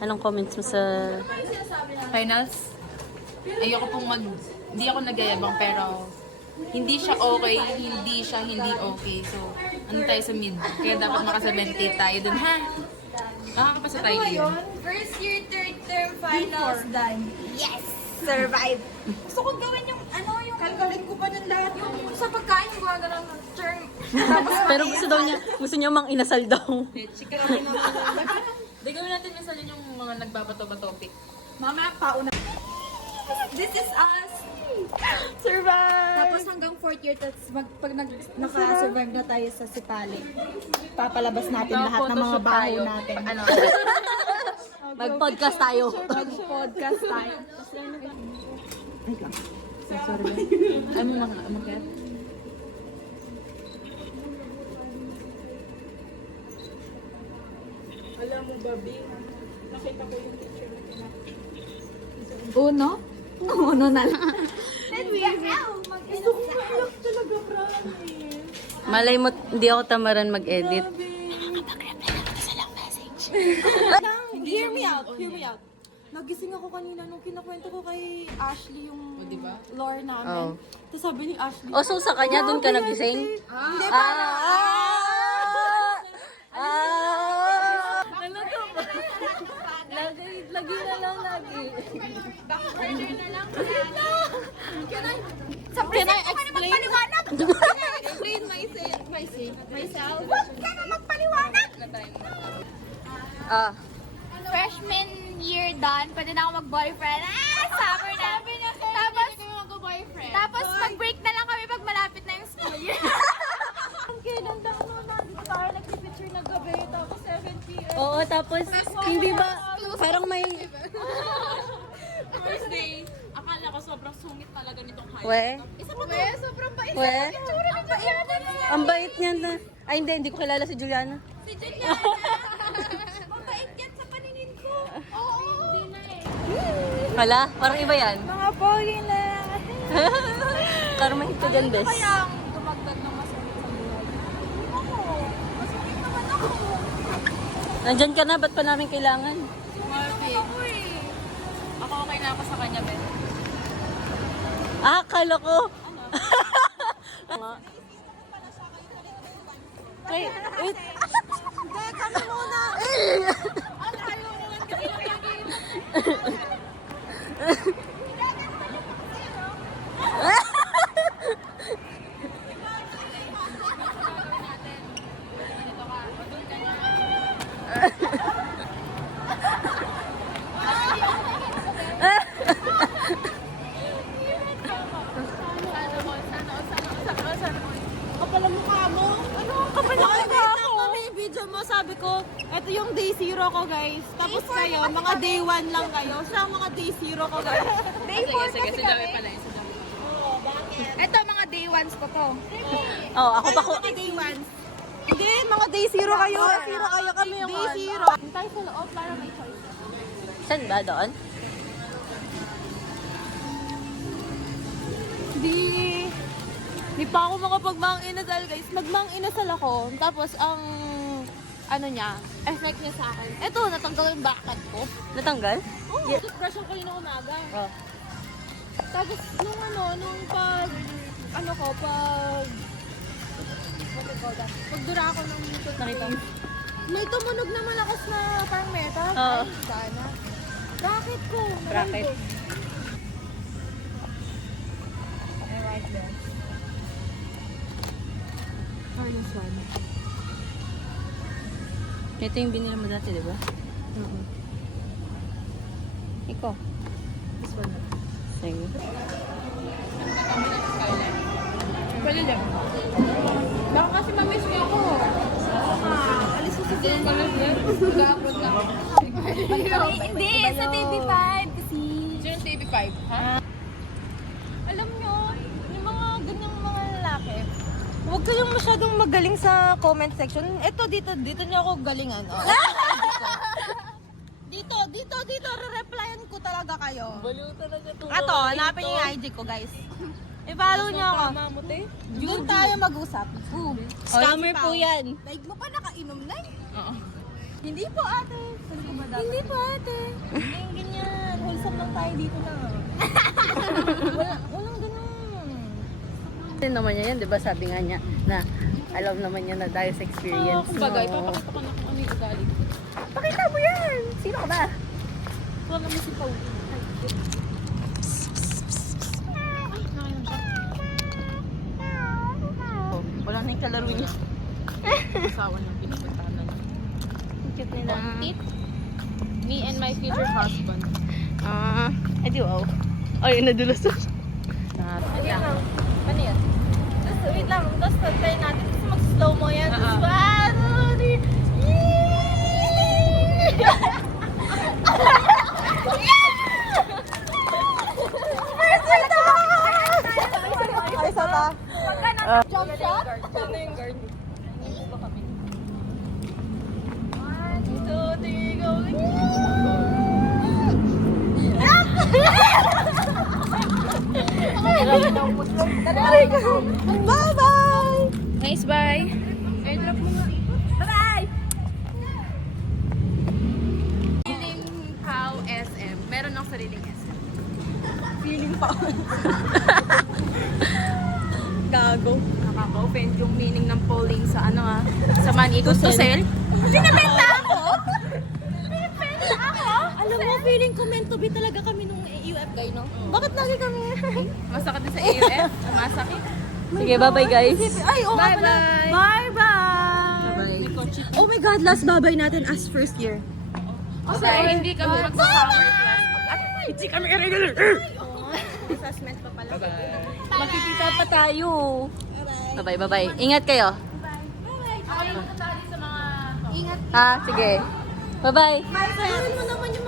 Anong comments mo sa finals? Ayoko pong hindi ako nagyayabang pero hindi siya okay, hindi okay. So, ano tayo sa mid? Kaya dapat maka-78 tayo dun, ha? Makakapasa tayo yun. First year, third term finals done. Yes! Survive! Gusto ko gawin yung kalkalin ko pa ng lahat yung sa pagkain yung mga ganang term. pero gusto niya mang inasal daw. Chika lang naman. Di gawin natin minsan yun yung mga nagbabato-ba-topic. Mama, pauna. This is us! Survive! Tapos hanggang 4th year, pag naka-survive na tayo sa Sipali, papalabas natin lahat ng mga baho natin. Ano? Mag-podcast tayo. Mag-podcast tayo. Sorry. Ano mga amakit? Alam mo, Bobby, nakita ko yung picture na Uno? Uno na lang. Gusto ko maiyak talaga, promise. Malay mo, hindi ako tamaran mag-edit. Hear me out. Nagising ako kanina nung kinakwento ko kay Ashley yung diba? lore namin. Oh. Tapos sabi ni Ashley, O, so sa kanya, doon ka nagising? hindi Ano to ba? Lagi na lang lagi. Sa present ko ka na magpaliwanag! Can I explain myself? Huwag ka na magpaliwanag! Freshman year done, pwede na ako mag-boyfriend. Summer na! Tapos mag-break na lang kami pag malapit na yung school year. Ang kinanda ko naman, tayo nagpipicture na gabi, tapos 7 p.m. Oo, tapos, hindi ba, parang may, First day, akala ko sobrang sungit talaga nitong high. we, Isa pa to. Sobrang bait. we, Ang bait. ang bait niya na. Ay, hindi ko kilala si Juliana. Si Juliana. Mabait yan sa paningin ko. Oo. Hindi na eh. Wala, parang iba yan. Mga pogi na. Parang mahito dyan, bes. Kaya ang dumagdag ng masakit sa buhay. Ako. Masakit naman ako. Nandyan ka na, ba't pa namin kailangan? Marvin, Ako eh. ako okay na ako sa kanya, Ben. Ah, kala ko. Wait, wait. Hindi, kami muna. Ang tayo muna kasi lagi. Kapal ang mukha mo. Ano? Kapal ang mukha ko. May video mo, sabi ko, ito yung day 0 ko, guys. Tapos kayo, mga day 1 lang kayo. Siya ang mga day 0 ko, guys. Day 4 Sige, kasi si Joey kami. pala yun. Si Joey. Ito, mga day 1s ko to. Oh, ako pa ko. Mga day 1s. Hindi, mga day 0 kayo. Day 0 kayo kami yung day 0. Hintay sa loob para may choice. Saan ba? Doon? Di pa ako makapag-mang inasal, guys. Mag-mang inasal ako. Tapos, ang ano niya, effect niya sa akin. Eto, natanggal yung bakat ko. Natanggal? Oh, yeah. Toothbrush ako kanina umaga. Oh. Tapos, nung pag pagdura ako ng Nakita toothpaste, mo? may tumunog na malakas na parang metal. Oo. Ay, sana. Bracket ko. Bracket. nalagay. Alright then. This one. Ito yung binili mo dati, di ba? Ikaw. This one. Sige. Pwede lang. Baka kasi mamiss niyo ako. Alis ko sa Mag-upload na ako. Hindi, sa TV5 kasi. Sino yung TV5? Ha? Alam niyo, yung mga ganyang mga lalaki, Huwag kayong masyadong magaling sa comment section. Ito, dito niyo ako galingan. Oh. Dito, re-replyan ko talaga kayo. baliw talaga itong Ato, hanapin niyo yung IG ko, guys. I-follow niyo ako. mo, te. Doon tayo mag-usap. Scammer po yan. Daig mo pa nakainom na eh. Oo. Hindi po, ate. Hindi po, ate. Hindi ganyan. Wholesome lang tayo dito na. Walang ganun. Din naman niya yan, di ba? Sabi nga niya na alam naman niya na dahil sa experience mo. Kumbaga, ipapakita ko na kung ano yung ugali ko. Pakita mo yan! Sino ka ba? Wala naman si Pau. Oh, wala na yung kalaro niya. Asawa ng pinupuntahan na niya. Cute nila. Wantit? Me and my future husband. Edi wow. Ay, nadulas ako. Wait lang. Ano yan? Tapos, wait lang. Tapos, try natin. Tapos, mag-slow mo yan. Tapos, Ay, sata. Jump shot? Ano yung guard? One, two, three, go. Bye-bye! Nice, bye! Airdrop mo nga. Bye-bye! Feeling Pau SM. Meron akong sariling SM. Feeling pa. Gago. Nakaka-offend yung meaning ng polling sa sa money to sell. Pinabenta ako? Pinabenta ako? Alam mo, feeling ko meant to be talaga kami nung UF guy, no? Bakit lagi kami? Masakit din sa AUF. Masakit. Sige, bye-bye guys. Ay, oo nga pala. Bye-bye. Bye-bye. Oh my God, last babay natin as first year. Kasi hindi kami magsa-summer class. At hindi kami irregular. Assessment pa pala. Magkikita pa tayo. Bye-bye. Ingat kayo. Ako yung tatali sa mga... Ha? Sige. Bye-bye. Sayarin mo naman yung